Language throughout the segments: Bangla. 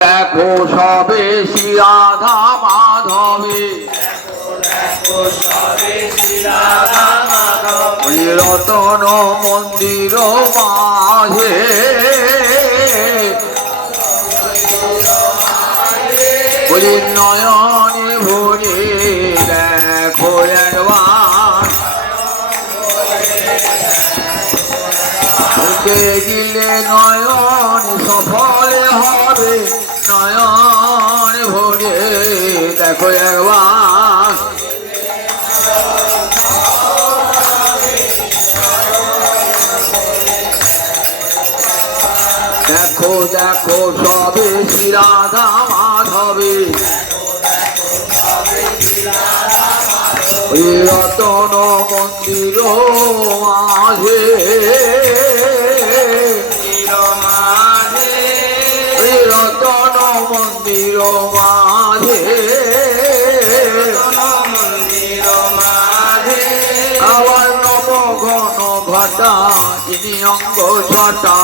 দেখো সবে শ্রী রাধা মাধবে। রতন মন্দির মাঝে। বলি, নয়নে ভরে দেখো একবার। গিলে নয়ন সফল দেখো একবার দেখো দেখো সবে শ্রী রাধা মাধবে রতন মন্দির মাঝে। রতন মন্দির মাঝে। অঙ্গ ছটা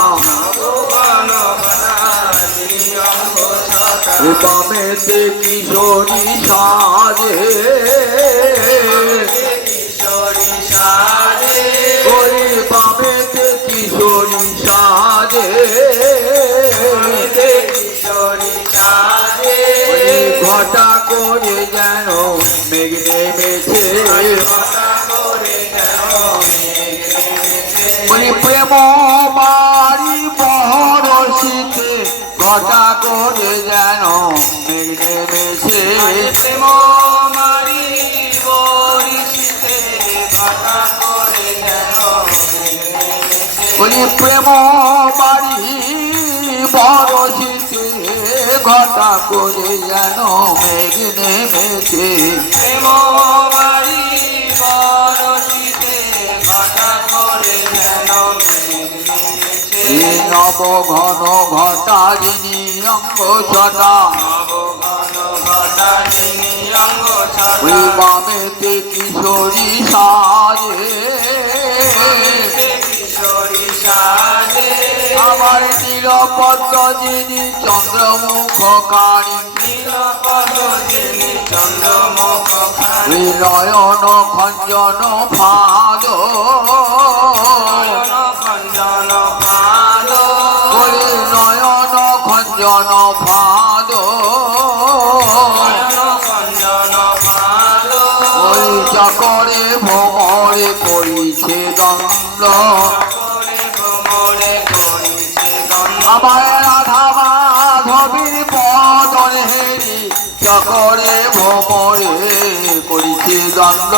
বামেতে কিশোরী সাজে বামেতে কিশোরী সাজে ঘটা ঘটা করে যেন মেঘ নেমেছে বলি প্রেম বাড়ি বরশিতে ঘটা করে যেন মেঘ নেমেছে। ঘন ঘটারিণী অঙ্গ ছটা ওই বামেতে কিশোরী সাজে। আমার নিরপদ যিনি চন্দ্রমুখ কারী ওই নয়ন খঞ্জন ফাদ আমার রাধা মাধবীর পদন হেরি চকরে ভ্রমরে করিছে দ্বন্দ্ব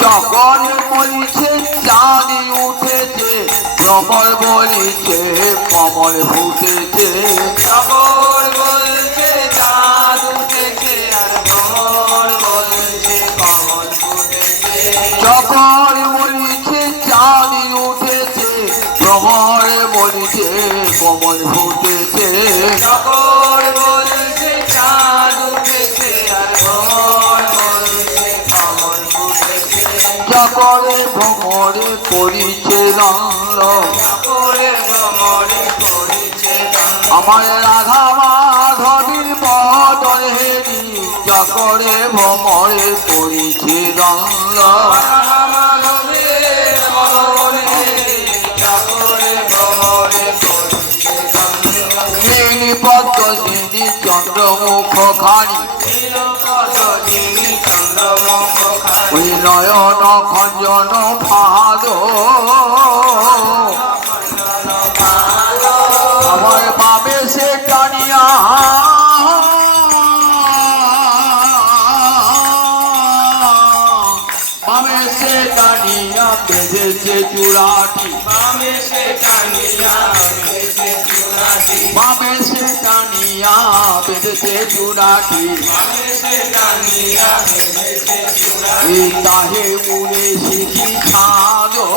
চকরে বলিছে চাঁদি উঠেছে ভ্রমর বলিছে কমল ফুটেছে। খবর চাঁদি উঠেছে ভ্রমর বলিছে কমল ফুটেছে। খবর বলছে চাঁদ উঠেছে আর কমল ফুটেছে। চকরে ভ্রমরে করিছে দণ্ড খবরে ভ্রমরে করেছে আমার রাধা মাধবীর পদন হেরি চকরে ভ্রমরে করিছে দণ্ড পদ্ম যিনি চন্দ্রমুখ খানি ওই নয়ন খঞ্জন ফাদ আমার পাবে সে টানিয়া বামে সে টানিয়া বেঁধেছে সে টানিয়া বেঁধেছে কানিয়া বেদেছে চূড়াটি। তাহে উড়ে শিখি ছাড়ো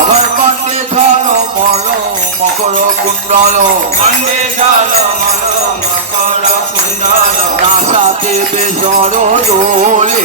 আবার কন্দে ঝালো মর মকর কুণ্ডল। কন্দে ঝালো মর মকর কুণ্ডল নাসাতে বেজর দোলে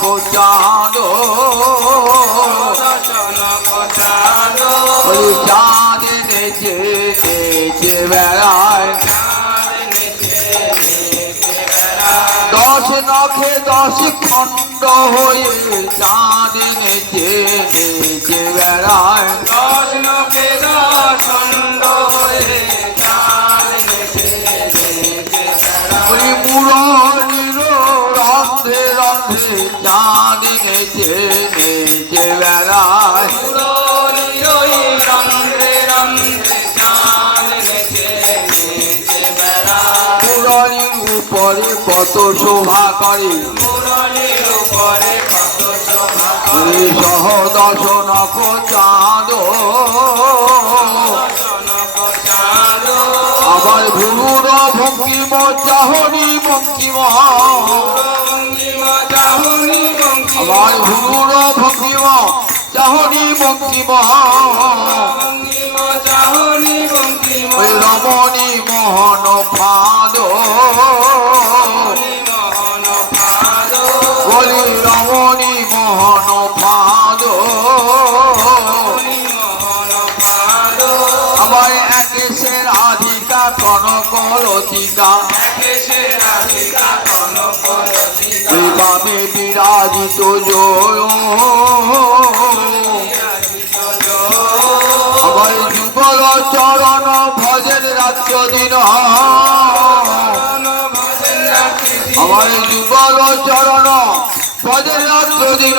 পচালো ওই চাঁদ নেচে নেচে বেড়ায়। দশ নখে দশ খণ্ড হয়ে চাঁদ কত শোভা করে সহদর্শন চাঁদ আবার গুরুর ভঙ্গিম চাহনি ভঙ্গিম আবার গুরুর ভঙ্গিম চাহনি ভঙ্গিম বিরাজিত জয়। আমার যুগল চরণ ভজন রাত্র দিন আমার যুগল চরণ ভজন রাত্র দিন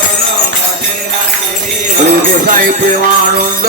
বোঝাইতে আনন্দ